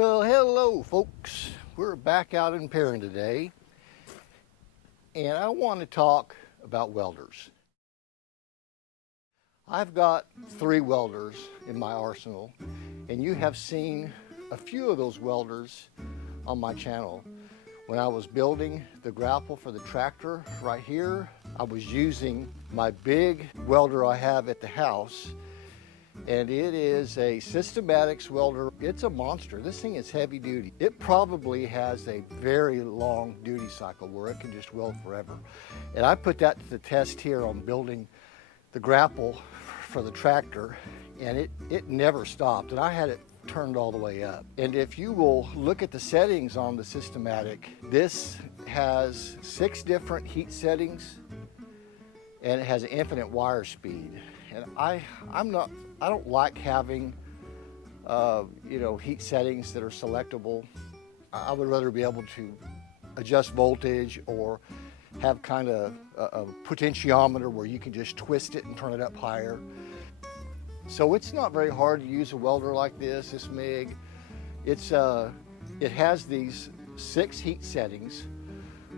Well, hello folks. We're back out in Perrin today, and I want to talk about welders. I've got 3 welders in my arsenal, and you have seen a few of those welders on my channel. When I was building the grapple for the tractor right here, I was using my big welder I have at the house, and it is a Systematics welder. It's a monster. This thing is heavy duty. It probably has a very long duty cycle where it can just weld forever. And I put that to the test here on building the grapple for the tractor, and it never stopped. And I had it turned all the way up. And if you will look at the settings on the Systematic, this has 6 different heat settings, and it has an infinite wire speed. And I don't like having heat settings that are selectable. I would rather be able to adjust voltage or have kind of a potentiometer where you can just twist it and turn it up higher. So it's not very hard to use a welder like this MIG. It has these 6 heat settings,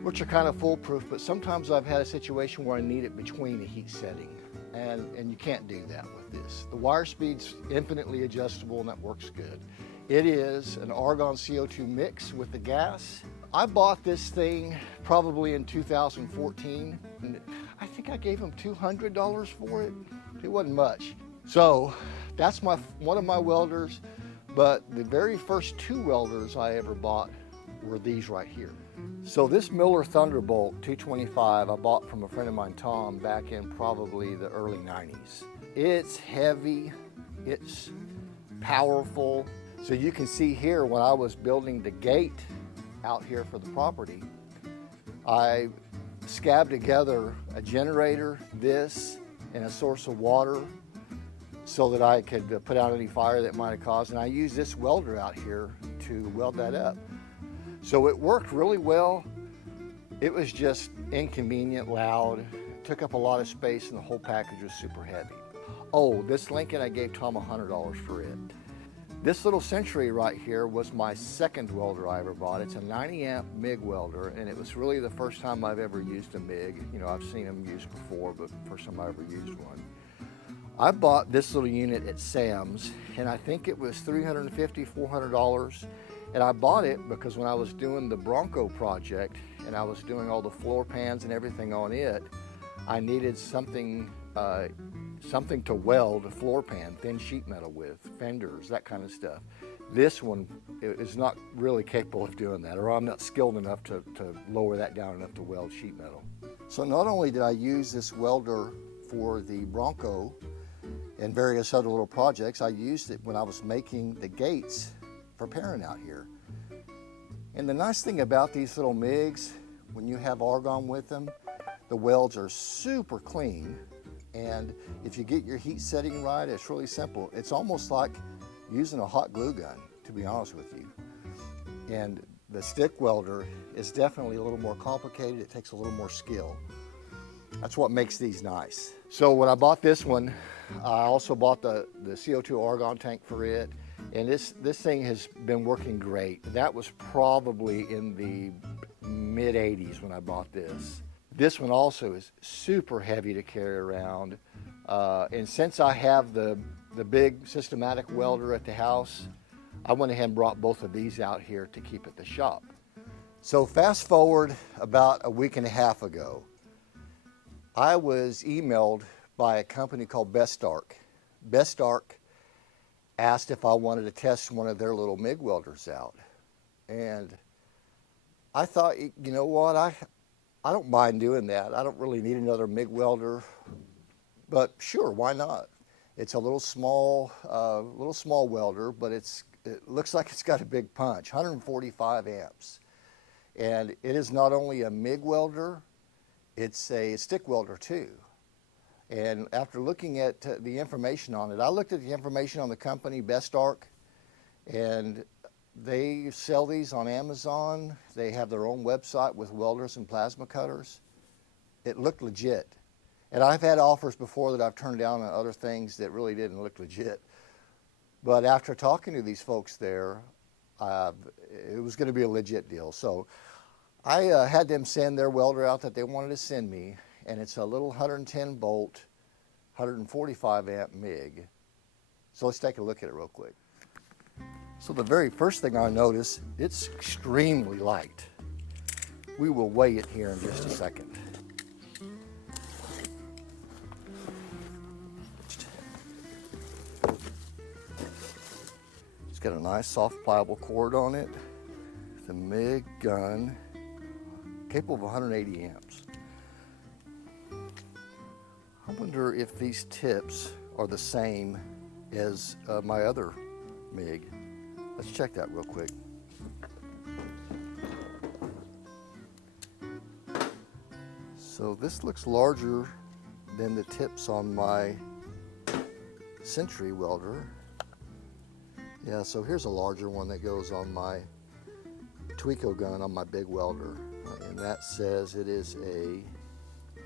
which are kind of foolproof, but sometimes I've had a situation where I need it between a heat setting, and you can't do that with this. The wire speed's infinitely adjustable, and that works good. It is an argon CO2 mix with the gas. I bought this thing probably in 2014, and I think I gave them $200 for it. It wasn't much. So that's one of my welders, but the very first 2 welders I ever bought were these right here. So this Miller Thunderbolt 225 I bought from a friend of mine, Tom, back in probably the early 90s. It's heavy, it's powerful. So you can see here when I was building the gate out here for the property, I scabbed together a generator, this, and a source of water so that I could put out any fire that might have caused. And I used this welder out here to weld that up. So it worked really well. It was just inconvenient, loud, took up a lot of space, and the whole package was super heavy. Oh, this Lincoln, I gave Tom $100 for it. This little Century right here was my second welder I ever bought. It's a 90 amp MIG welder, and it was really the first time I've ever used a MIG. You know, I've seen them used before, but first time I ever used one. I bought this little unit at Sam's, and I think it was $350, $400. And I bought it because when I was doing the Bronco project and I was doing all the floor pans and everything on it, I needed something to weld a floor pan, thin sheet metal with, fenders, that kind of stuff. This one is not really capable of doing that, or I'm not skilled enough to lower that down enough to weld sheet metal. So not only did I use this welder for the Bronco and various other little projects, I used it when I was making the gates for Perrin out here. And the nice thing about these little MIGs, when you have argon with them, the welds are super clean. And if you get your heat setting right, it's really simple. It's almost like using a hot glue gun, to be honest with you. And the stick welder is definitely a little more complicated. It takes a little more skill. That's what makes these nice. So when I bought this one, I also bought the CO2 argon tank for it. And this thing has been working great. That was probably in the mid 80s when I bought this. This one also is super heavy to carry around. And since I have the big Systematic welder at the house, I went ahead and brought both of these out here to keep at the shop. So fast forward about a week and a half ago, I was emailed by a company called Bestarc. Bestarc asked if I wanted to test one of their little MIG welders out. And I thought, you know what, I don't mind doing that. I don't really need another MIG welder, but sure, why not? It's a little small welder, but it looks like it's got a big punch, 145 amps. And it is not only a MIG welder, it's a stick welder too. And after looking at the information on it, I looked at the information on the company Bestarc, and they sell these on Amazon. They have their own website with welders and plasma cutters. It looked legit. And I've had offers before that I've turned down on other things that really didn't look legit. But after talking to these folks there, it was going to be a legit deal. So I had them send their welder out that they wanted to send me, and it's a little 110 bolt, 145 amp MIG. So let's take a look at it real quick. So the very first thing I notice, it's extremely light. We will weigh it here in just a second. It's got a nice soft pliable cord on it. The MIG gun, capable of 180 amps. I wonder if these tips are the same as my other MIG. Let's check that real quick. So this looks larger than the tips on my Century welder. Yeah, so here's a larger one that goes on my Tweco gun on my big welder. And that says it is a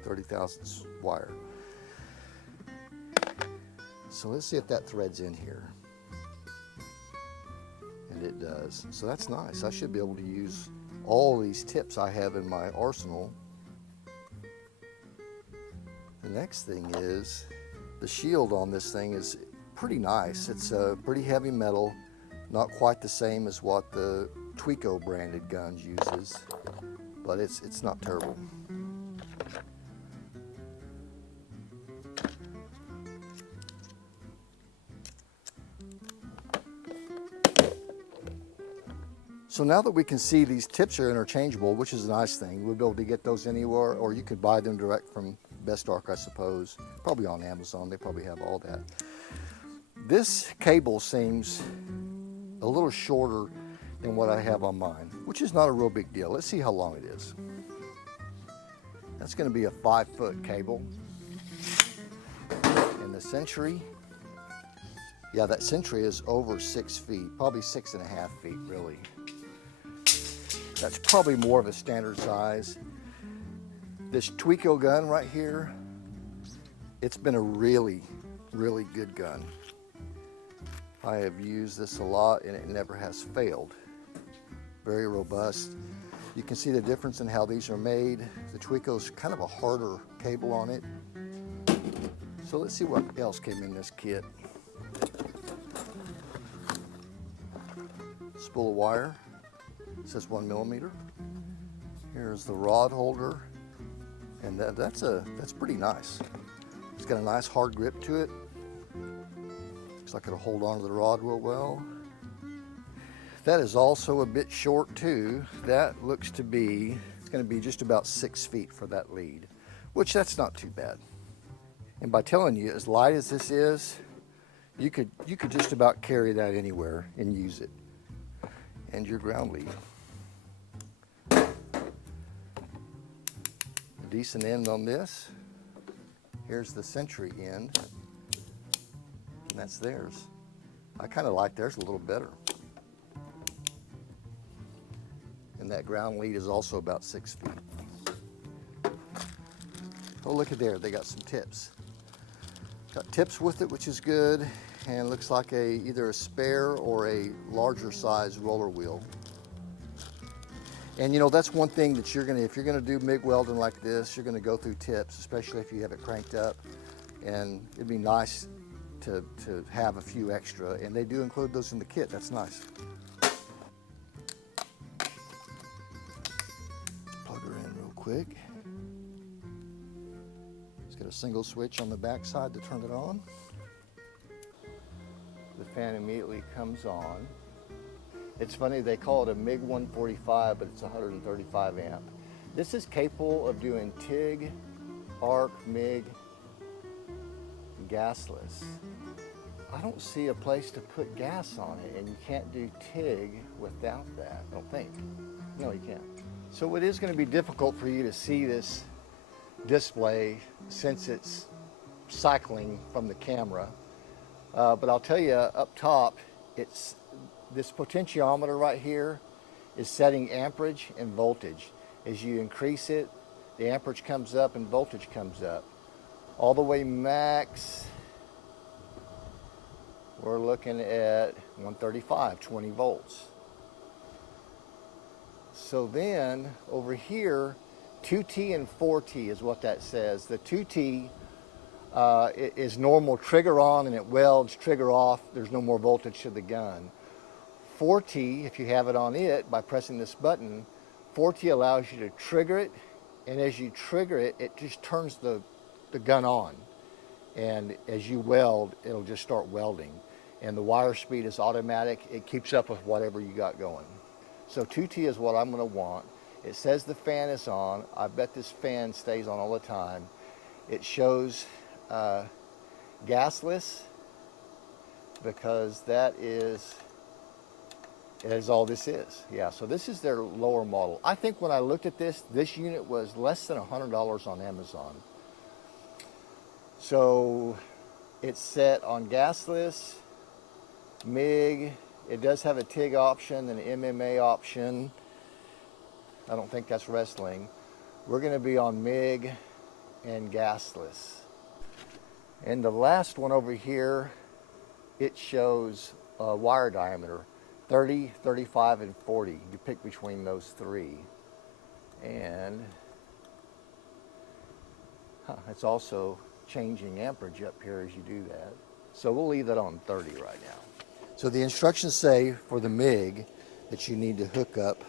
30 thousandths wire. So let's see if that threads in here. And it does. So that's nice. I should be able to use all these tips I have in my arsenal. The next thing is the shield on this thing is pretty nice. It's a pretty heavy metal, not quite the same as what the Tweco branded guns uses, but it's not terrible. So now that we can see these tips are interchangeable, which is a nice thing, we'll be able to get those anywhere, or you could buy them direct from Bestarc, I suppose. Probably on Amazon, they probably have all that. This cable seems a little shorter than what I have on mine, which is not a real big deal. Let's see how long it is. That's going to be a 5-foot cable. And the Century, yeah, that Century is over 6 feet, probably 6.5 feet, really. That's probably more of a standard size. This Tweco gun right here, it's been a really, really good gun. I have used this a lot and it never has failed. Very robust. You can see the difference in how these are made. The Tweco's kind of a harder cable on it. So let's see what else came in this kit. Spool of wire. It says 1 millimeter. Here's the rod holder, and that's pretty nice. It's got a nice hard grip to it. Looks like it'll hold on to the rod real well. That is also a bit short too. That looks to be, it's going to be just about 6 feet for that lead, which that's not too bad. And by telling you, as light as this is, you could just about carry that anywhere and use it. And your ground lead. A decent end on this. Here's the Century end, and that's theirs. I kind of like theirs a little better. And that ground lead is also about 6 feet. Oh, look at there, they got some tips. Got tips with it, which is good. And it looks like either a spare or a larger size roller wheel. And you know, that's one thing that if you're gonna do MIG welding like this, you're gonna go through tips, especially if you have it cranked up. And it'd be nice to have a few extra, and they do include those in the kit. That's nice. Plug her in real quick. It's got a single switch on the back side to turn it on. The fan immediately comes on. It's funny, they call it a MIG 145, but it's 135 amp. This is capable of doing TIG, arc, MIG, gasless. I don't see a place to put gas on it, and you can't do TIG without that, I don't think. No, you can't. So it is going to be difficult for you to see this display since it's cycling from the camera. But I'll tell you up top, this potentiometer right here is setting amperage and voltage. As you increase it, the amperage comes up and voltage comes up. All the way max, we're looking at 135, 20 volts. So then over here, 2T and 4T is what that says. The 2T is normal trigger on and it welds, trigger off, there's no more voltage to the gun. 4T, if you have it on it, by pressing this button, 4T allows you to trigger it, and as you trigger it, it just turns the gun on. And as you weld, it'll just start welding. And the wire speed is automatic, it keeps up with whatever you got going. So 2T is what I'm gonna want. It says the fan is on. I bet this fan stays on all the time. It shows gasless, because that is all this is. Yeah, so this is their lower model. I think when I looked at this unit was less than $100 on Amazon. So it's set on gasless, MIG. It does have a TIG option and an MMA option. I don't think that's wrestling. We're gonna be on MIG and gasless. And the last one over here, it shows wire diameter, 30, 35, and 40. You pick between those three. And it's also changing amperage up here as you do that. So we'll leave that on 30 right now. So the instructions say for the MIG that you need to hook up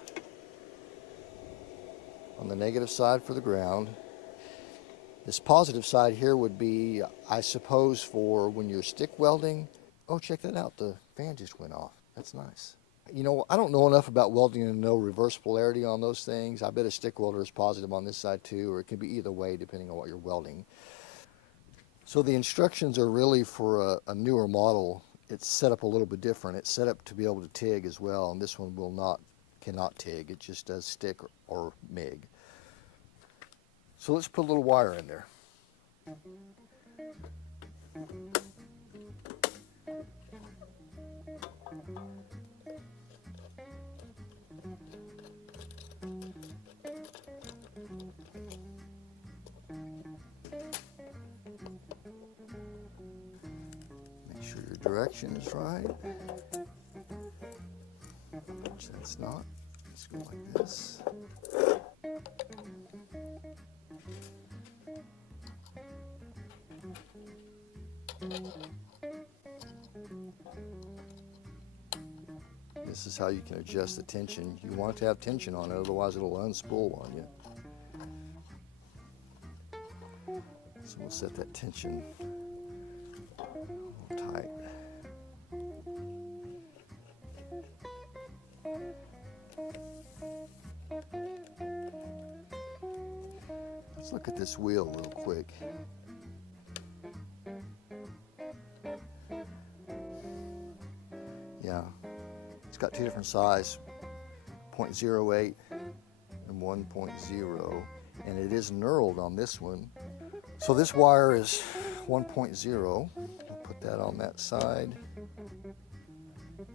on the negative side for the ground. This positive side here would be, I suppose, for when you're stick welding. Oh, check that out, the fan just went off. That's nice. You know, I don't know enough about welding to know reverse polarity on those things. I bet a stick welder is positive on this side too, or it can be either way depending on what you're welding. So the instructions are really for a newer model. It's set up a little bit different. It's set up to be able to TIG as well, and this one cannot TIG. It just does stick or MIG. So let's put a little wire in there. Make sure your direction is right. Which that's not. Let's go like this. This is how you can adjust the tension. You want it to have tension on it, otherwise it'll unspool on you. So we'll set that tension a little tight. Let's look at this wheel real quick. Yeah, it's got two different sizes, 0.08 and 1.0, and it is knurled on this one. So this wire is 1.0. I'll put that on that side. Feed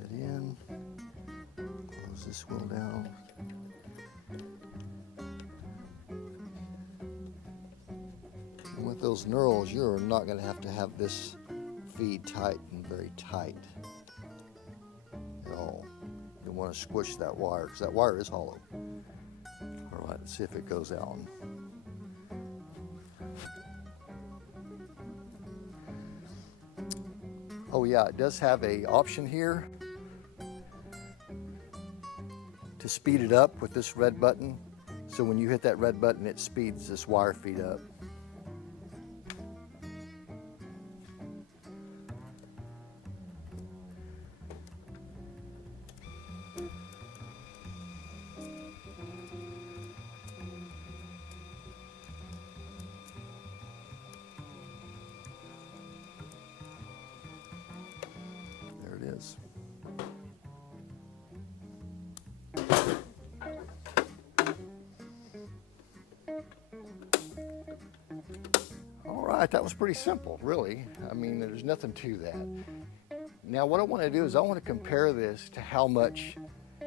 that in. Close this wheel down. And with those knurls, you're not going to have this feed tight and very tight at all. You want to squish that wire because that wire is hollow. All right, let's see if it goes out. Oh yeah, it does have an option here to speed it up with this red button. So when you hit that red button, it speeds this wire feed up. There it is. All right, that was pretty simple, really. I mean, there's nothing to that. Now, what I want to do is I want to compare this to how much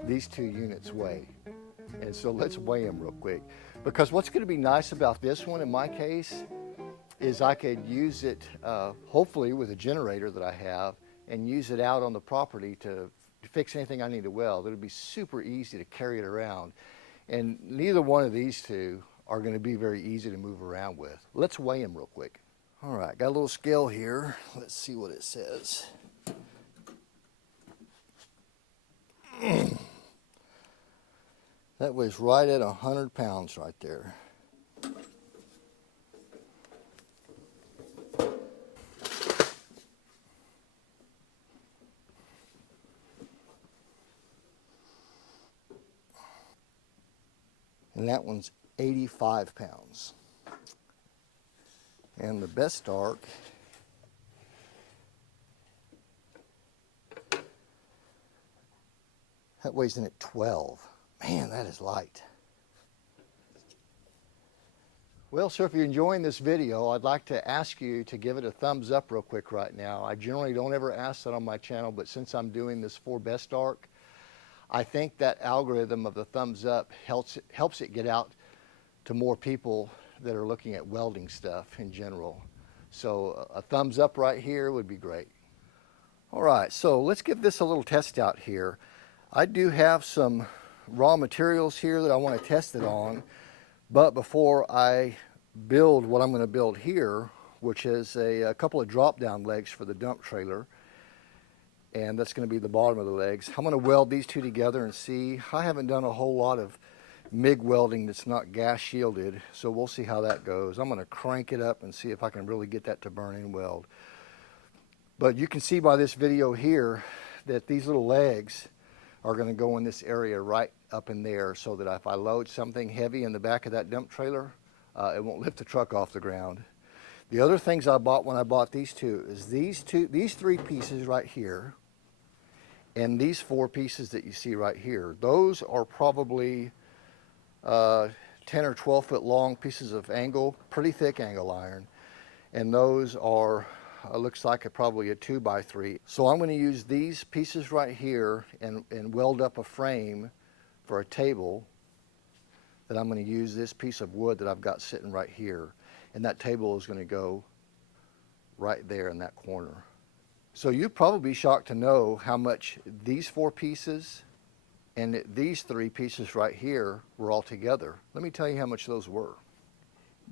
these two units weigh. And so let's weigh them real quick. Because what's going to be nice about this one in my case is I could use it hopefully with a generator that I have and use it out on the property to fix anything I need to weld. It'll be super easy to carry it around. And neither one of these two are going to be very easy to move around with. Let's weigh them real quick. All right, got a little scale here. Let's see what it says. That weighs right at 100 pounds right there. And that one's 85 pounds. And the Bestarc that weighs in at 12. Man, that is light. Well, so if you're enjoying this video, I'd like to ask you to give it a thumbs up real quick right now. I generally don't ever ask that on my channel, but since I'm doing this for Bestarc, I think that algorithm of the thumbs up helps it get out to more people that are looking at welding stuff in general. So a thumbs up right here would be great. All right, so let's give this a little test out here. I do have some raw materials here that I want to test it on, but before I build what I'm going to build here, which is a couple of drop down legs for the dump trailer, and that's going to be the bottom of the legs. I'm going to weld these two together and see. I haven't done a whole lot of MIG welding that's not gas shielded, so we'll see how that goes. I'm going to crank it up and see if I can really get that to burn and weld. But you can see by this video here that these little legs are going to go in this area right up in there, so that if I load something heavy in the back of that dump trailer, it won't lift the truck off the ground. The other things I bought when I bought these two is these three pieces right here, and these four pieces that you see right here. Those are probably 10 or 12 foot long pieces of angle, pretty thick angle iron, and those are looks like probably a 2x3. So I'm going to use these pieces right here and weld up a frame for a table. That I'm going to use this piece of wood that I've got sitting right here, and that table is going to go right there in that corner. So you'd probably be shocked to know how much these four pieces and these three pieces right here were all together. Let me tell you how much those were.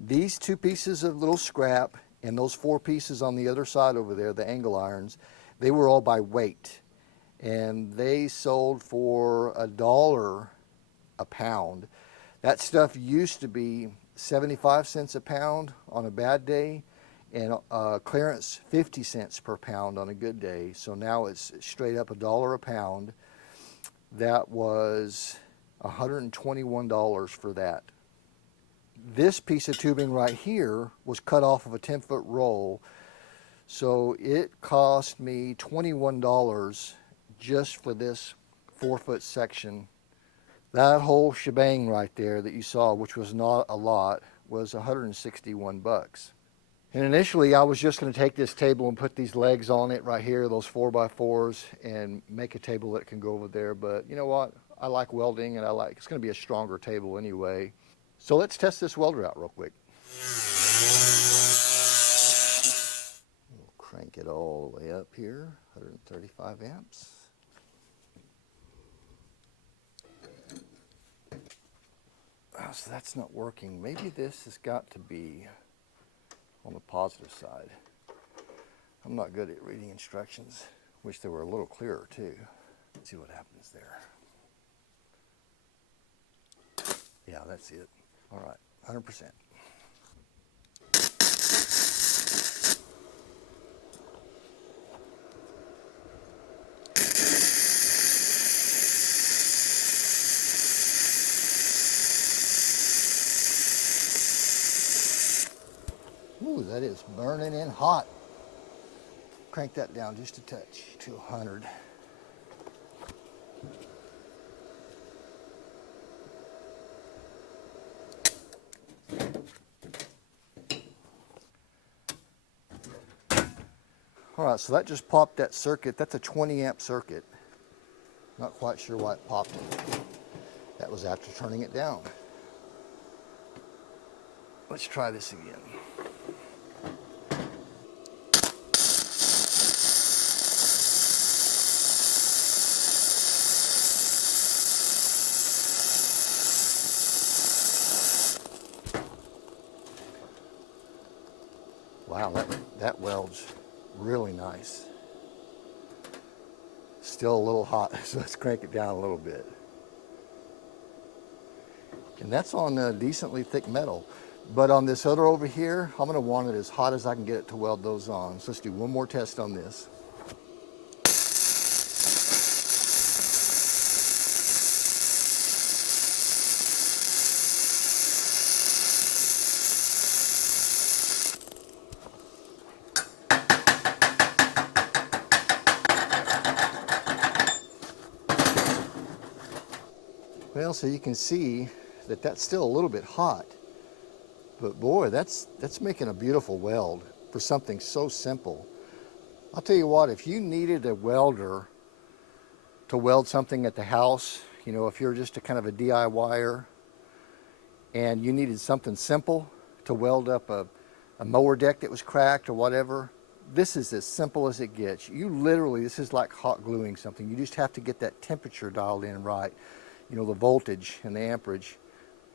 These two pieces of little scrap and those four pieces on the other side over there, the angle irons, they were all by weight, and they sold for $1 a pound. That stuff used to be 75 cents a pound on a bad day, and clearance 50 cents per pound on a good day. So now it's straight up $1 a pound. That was $121 for that. This piece of tubing right here was cut off of a 10-foot roll, so it cost me $21 just for this 4-foot section. That whole shebang right there that you saw, which was not a lot, was 161 bucks. And initially I was just going to take this table and put these legs on it right here, those 4x4s, and make a table that can go over there. But you know what? I like welding, and it's going to be a stronger table anyway. So let's test this welder out real quick. We'll crank it all the way up here, 135 amps. Oh, so that's not working. Maybe this has got to be on the positive side. I'm not good at reading instructions. Wish they were a little clearer too. Let's see what happens there. Yeah, that's it. All right, 100%. Ooh, that is burning in hot. Crank that down just a touch to 100. All right, so that just popped that circuit. That's a 20 amp circuit. Not quite sure why it popped it. That was after turning it down. Let's try this again. Wow, that welds really nice. Still a little hot, so let's crank it down a little bit. And that's on decently thick metal. But on this other over here, I'm gonna want it as hot as I can get it to weld those on. So let's do one more test on this. Well, so you can see that that's still a little bit hot. But boy, that's making a beautiful weld for something so simple. I'll tell you what, if you needed a welder to weld something at the house, you know, if you're just a kind of a DIYer and you needed something simple to weld up a mower deck that was cracked or whatever, this is as simple as it gets. You literally, this is like hot gluing something. You just have to get that temperature dialed in right. You know, the voltage and the amperage,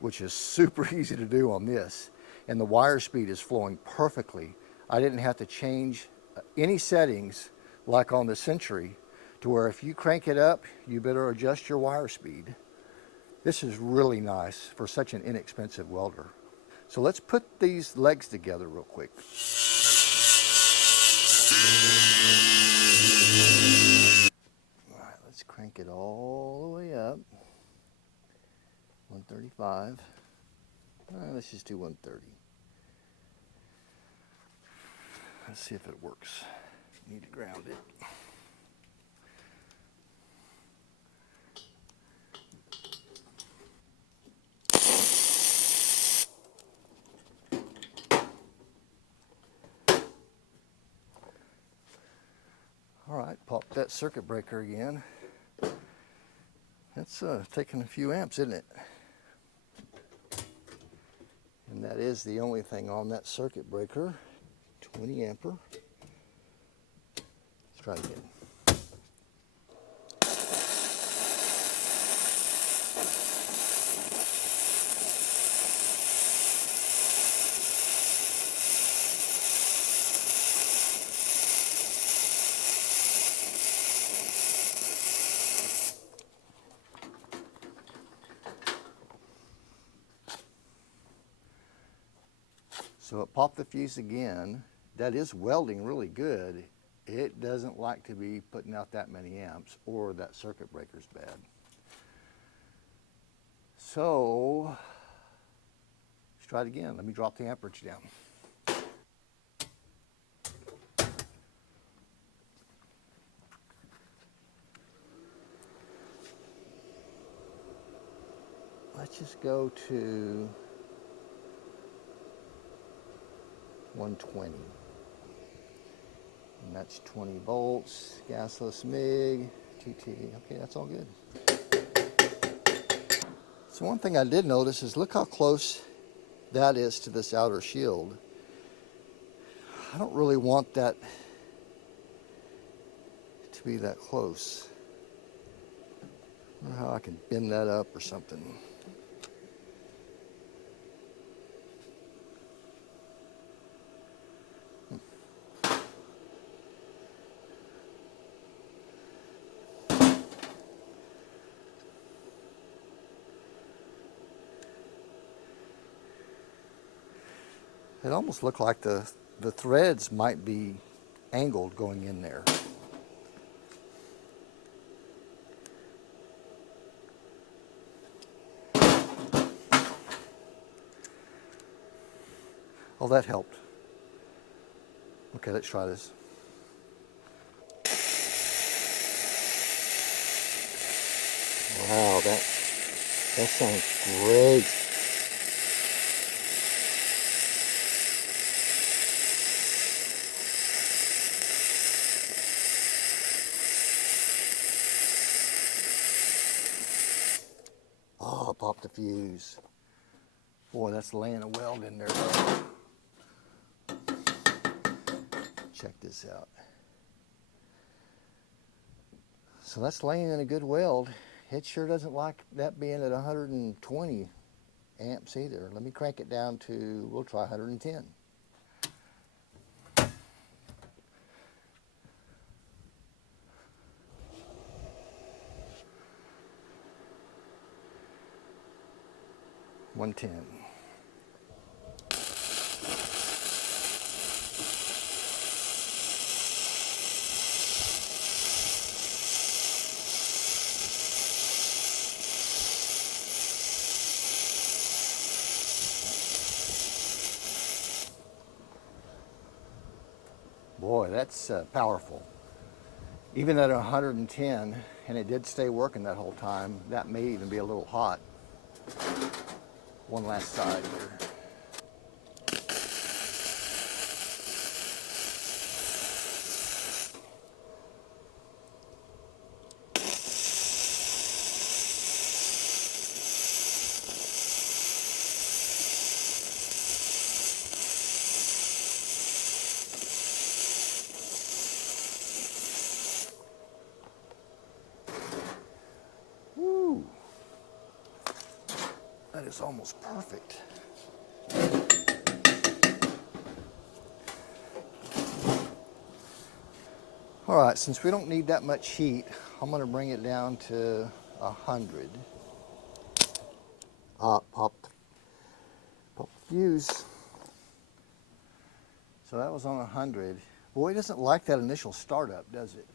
which is super easy to do on this. And the wire speed is flowing perfectly. I didn't have to change any settings like on the Century, to where if you crank it up, you better adjust your wire speed. This is really nice for such an inexpensive welder. So let's put these legs together real quick. All right, let's crank it all the way up. 135. Let's just do 130. Let's see if it works. Need to ground it. All right, pop that circuit breaker again. That's taking a few amps, isn't it? And that is the only thing on that circuit breaker. 20 ampere. Let's try it again. So it popped the fuse again. That is welding really good. It doesn't like to be putting out that many amps, or that circuit breaker's bad. So let's try it again. Let me drop the amperage down. Let's just go to 120. And that's 20 volts, gasless MIG, TT. Okay, that's all good. So one thing I did notice is look how close that is to this outer shield. I don't really want that to be that close. I wonder how I can bend that up or something. It almost looked like the threads might be angled going in there. Oh, that helped. Okay, let's try this. Wow, that sounds great. Oh, the fuse. Boy, that's laying a weld in there. Check this out. So that's laying in a good weld. It sure doesn't like that being at 120 amps either. Let me crank it down to, we'll try 110. $110. Boy, that's powerful. Even at 110, and it did stay working that whole time, that may even be a little hot. One last side here. Woo! That is almost perfect. All right, since we don't need that much heat, I'm going to bring it down to 100. Pop the fuse. So that was on 100. Boy, it doesn't like that initial startup, does it?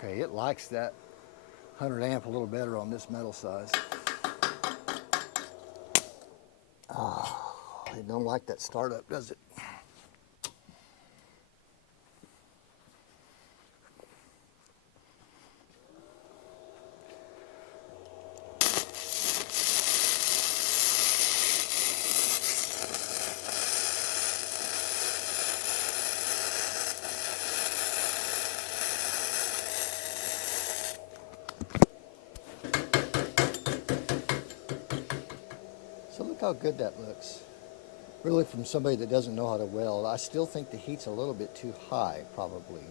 Okay, it likes that 100 amp a little better on this metal size. Oh, it don't like that startup, does it? So look how good that looks. Really, from somebody that doesn't know how to weld, I still think the heat's a little bit too high, probably.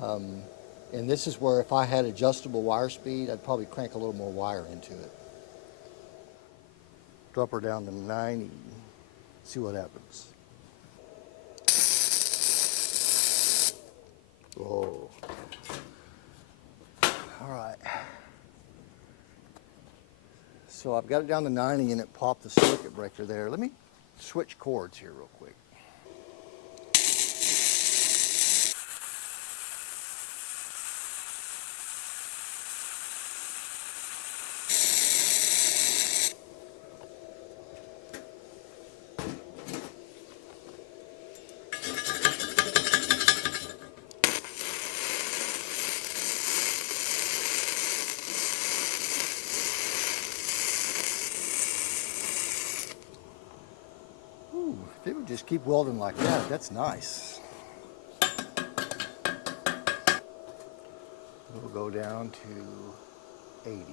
And this is where if I had adjustable wire speed, I'd probably crank a little more wire into it. Drop her down to 90, see what happens. Whoa. All right. So I've got it down to 90 and it popped the circuit breaker there. Let me switch cords here real quick. Ooh, if it would just keep welding like that, that's nice. We'll go down to 80.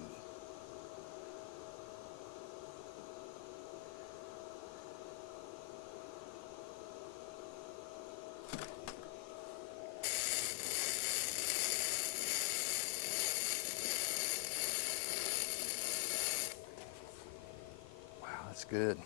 Wow, that's good.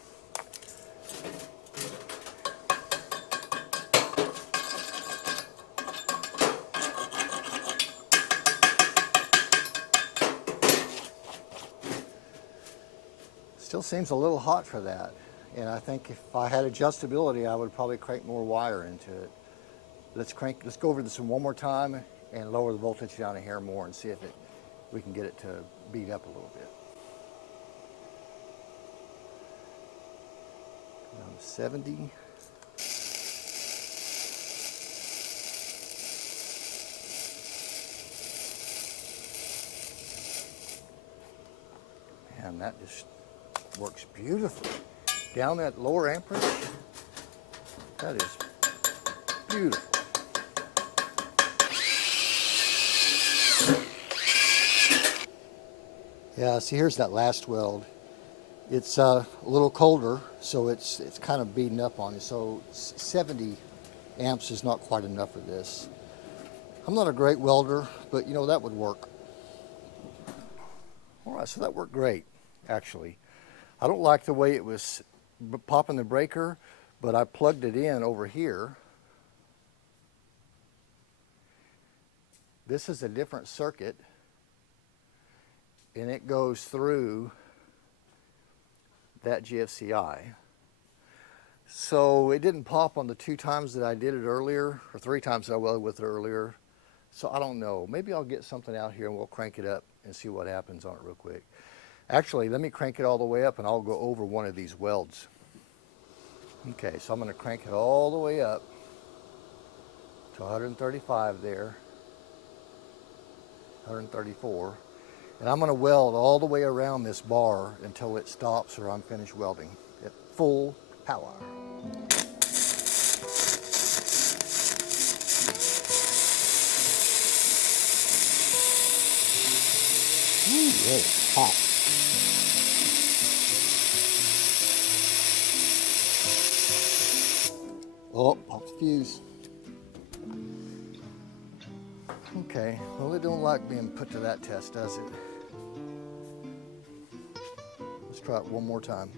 Still seems a little hot for that. And I think if I had adjustability, I would probably crank more wire into it. Let's go over this one more time and lower the voltage down a hair more and see if we can get it to beat up a little bit. 70. And that just works beautifully. Down that lower amperage, that is beautiful. Yeah, see, here's that last weld. It's a little colder, so it's kind of beaten up on it. So 70 amps is not quite enough for this. I'm not a great welder, but you know, that would work. All right, so that worked great, actually. I don't like the way it was popping the breaker, but I plugged it in over here. This is a different circuit, and it goes through that GFCI. So it didn't pop on the 2 times that I did it earlier, or 3 times that I welded with it earlier. So I don't know, maybe I'll get something out here and we'll crank it up and see what happens on it real quick. Actually, let me crank it all the way up and I'll go over one of these welds. Okay, so I'm gonna crank it all the way up to 135 there, 134. And I'm gonna weld all the way around this bar until it stops or I'm finished welding at full power. Ooh, yeah, it's hot. Oh, popped the fuse. Okay, well, it don't like being put to that test, does it? Let's try it one more time.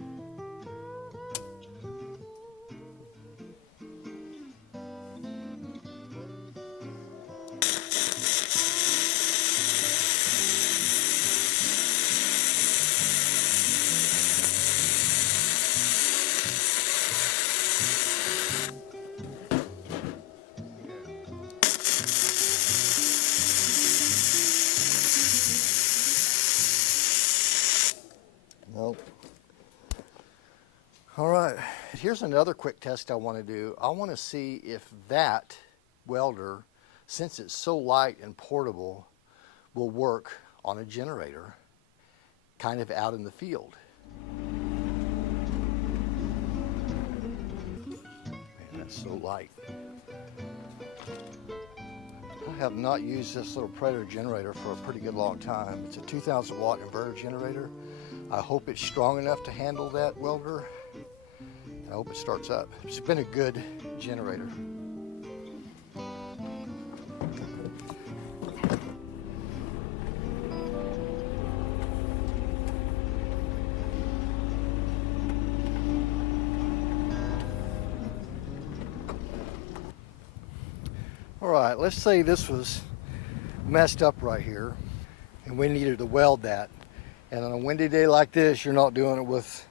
Nope. All right, here's another quick test I want to do. I want to see if that welder, since it's so light and portable, will work on a generator kind of out in the field. Man, that's so light. I have not used this little Predator generator for a pretty good long time. It's a 2,000 watt inverter generator. I hope it's strong enough to handle that welder. I hope it starts up. It's been a good generator. All right, let's say this was messed up right here and we needed to weld that. And on a windy day like this, you're not doing it with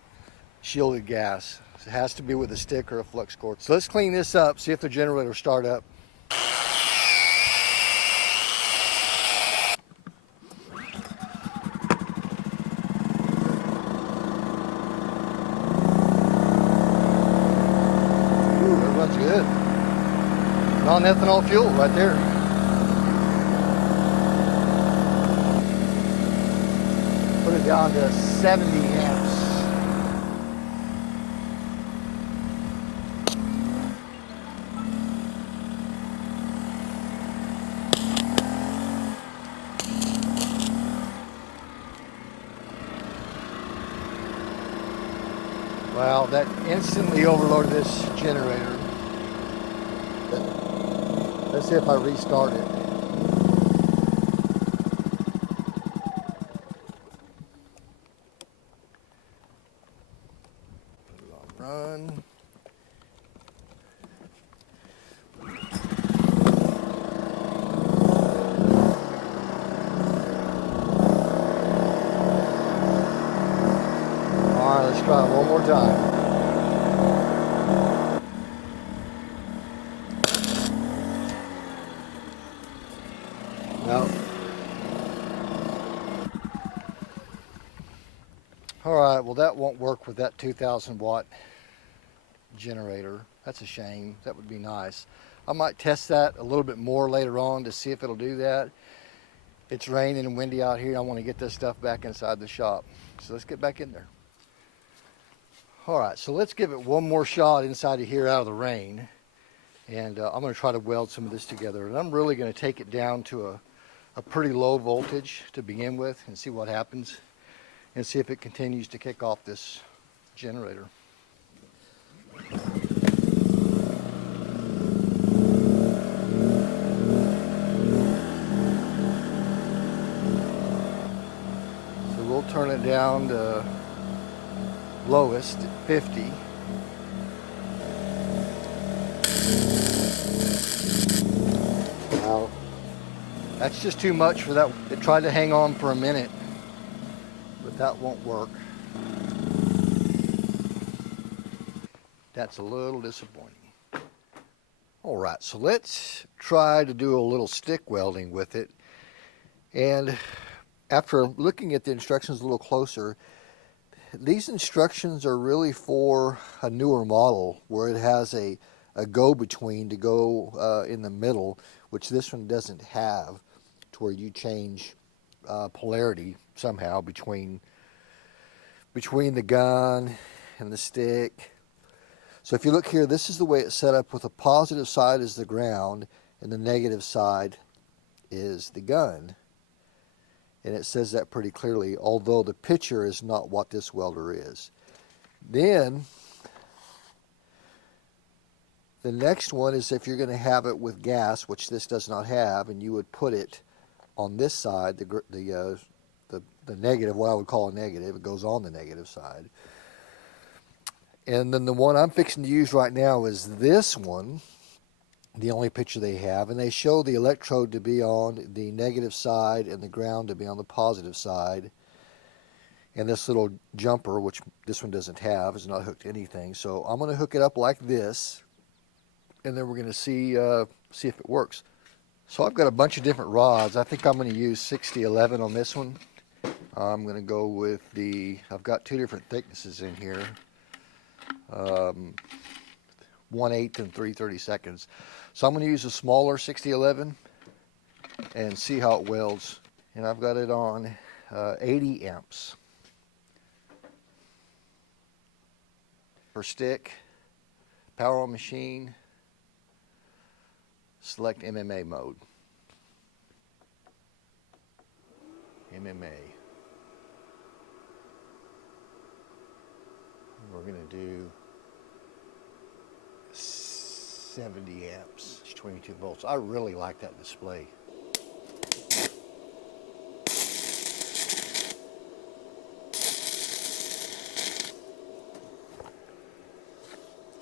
shielded gas. It has to be with a stick or a flux cord. So let's clean this up, see if the generator will start up. Ooh, that runs good. Non-ethanol fuel right there. Put it down to 70 amps. Wow, that instantly overloaded this generator. Let's see if I restart it. Run. All right, let's try it one more time. No. All right, well that won't work with that 2,000 watt generator. That's a shame. That would be nice. I might test that a little bit more later on to see if it'll do that. It's raining and windy out here. I want to get this stuff back inside the shop. So let's get back in there. All right, so let's give it one more shot inside of here out of the rain. And I'm going to try to weld some of this together. And I'm really going to take it down to a pretty low voltage to begin with and see what happens and see if it continues to kick off this generator. So we'll turn it down to lowest at 50. Now, that's just too much for that. It tried to hang on for a minute, but that won't work. That's a little disappointing. All right, so let's try to do a little stick welding with it. And after looking at the instructions a little closer, these instructions are really for a newer model where it has a go-between to go in the middle, which this one doesn't have, to where you change polarity somehow between the gun and the stick. So if you look here, this is the way it's set up, with the positive side is the ground and the negative side is the gun. And it says that pretty clearly, although the picture is not what this welder is. Then the next one is if you're going to have it with gas, which this does not have, and you would put it on this side, the negative, what I would call a negative. It goes on the negative side. And then the one I'm fixing to use right now is this one, the only picture they have, and they show the electrode to be on the negative side and the ground to be on the positive side. And this little jumper, which this one doesn't have, is not hooked to anything. So I'm going to hook it up like this, and then we're going to see if it works. So I've got a bunch of different rods. I think I'm going to use 6011 on this one. I'm going to go with I've got two different thicknesses in here. 1/8 and 3/32. So I'm going to use a smaller 6011 and see how it welds. And I've got it on 80 amps. For stick, power on machine, select MMA mode. MMA. We're going to do 70 amps, 22 volts. I really like that display.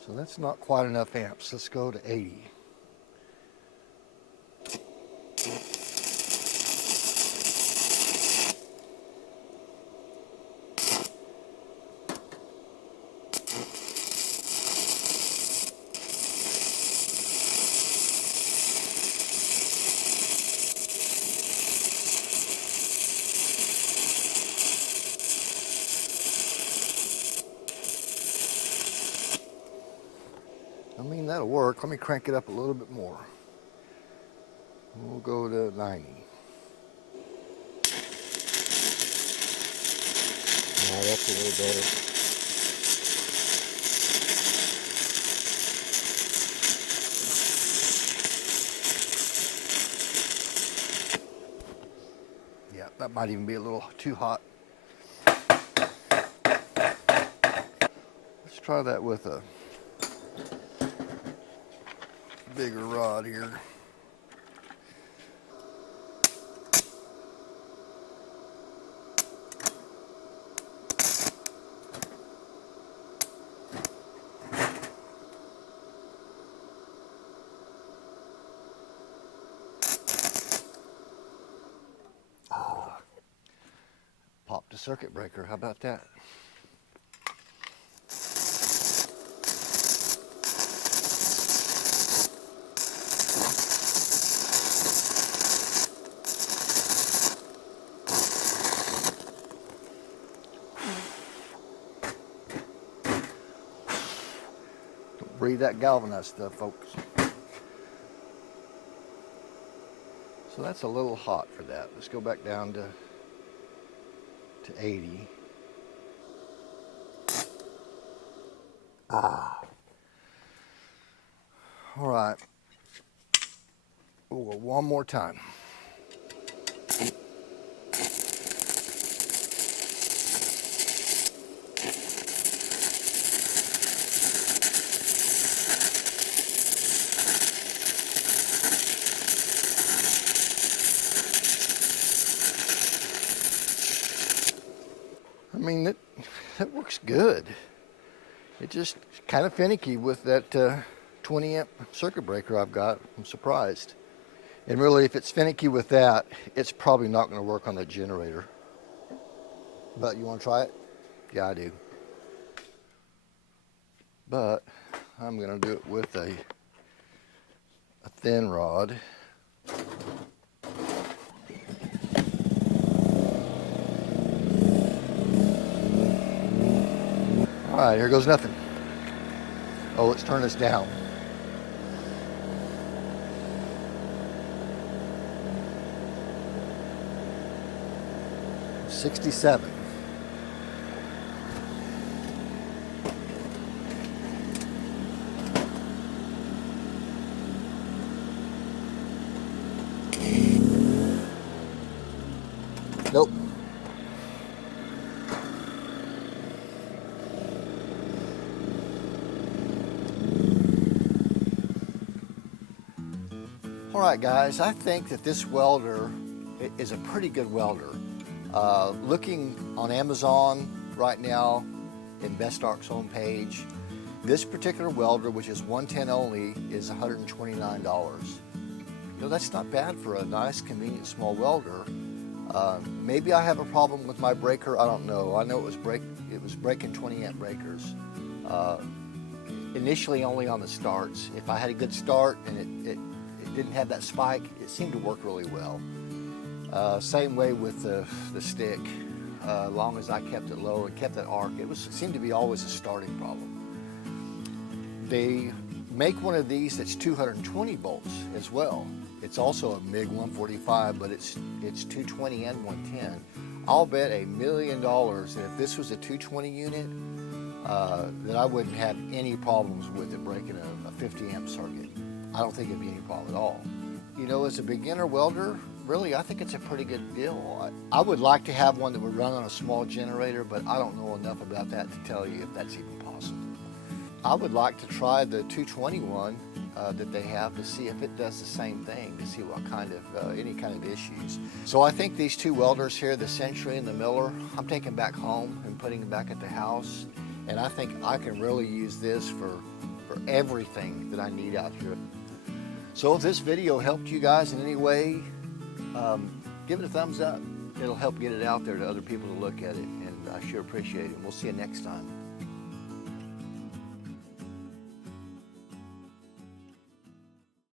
So that's not quite enough amps. Let's go to 80. I mean, that'll work. Let me crank it up a little bit more. We'll go to 90. Now that's a little better. Yeah, that might even be a little too hot. Let's try that with a bigger rod here. Popped a circuit breaker. How about that? breathe that galvanized stuff, folks. So that's a little hot for that. Let's go back down to 80. All right. We'll go one more time. I mean, that works good. It just kind of finicky with that 20 amp circuit breaker I've got. I'm surprised. And really, if it's finicky with that, it's probably not going to work on the generator. But you want to try it? Yeah, I do. But I'm going to do it with a thin rod. All right, here goes nothing. Oh, let's turn this down. $67. Nope. All right, guys, I think that this welder is a pretty good welder. Looking on Amazon right now in Bestarc's homepage, this particular welder, which is 110 only, is $129. You know, that's not bad for a nice, convenient, small welder. Maybe I have a problem with my breaker. I don't know. I know it was breaking 20 amp breakers. Initially only on the starts. If I had a good start and it didn't have that spike, it seemed to work really well. Same way with the stick. As long as I kept it low and kept that arc, it seemed to be always a starting problem. They make one of these that's 220 volts as well. It's also a MiG 145, but it's 220 and 110. I'll bet $1 million that if this was a 220 unit, that I wouldn't have any problems with it breaking a 50 amp circuit. I don't think it'd be any problem at all. You know, as a beginner welder, really, I think it's a pretty good deal. I would like to have one that would run on a small generator, but I don't know enough about that to tell you if that's even possible. I would like to try the 221 that they have to see if it does the same thing, to see what kind of, any kind of issues. So I think these two welders here, the Century and the Miller, I'm taking back home and putting them back at the house. And I think I can really use this for everything that I need out here. So if this video helped you guys in any way, give it a thumbs up. It'll help get it out there to other people to look at it, and I sure appreciate it. We'll see you next time.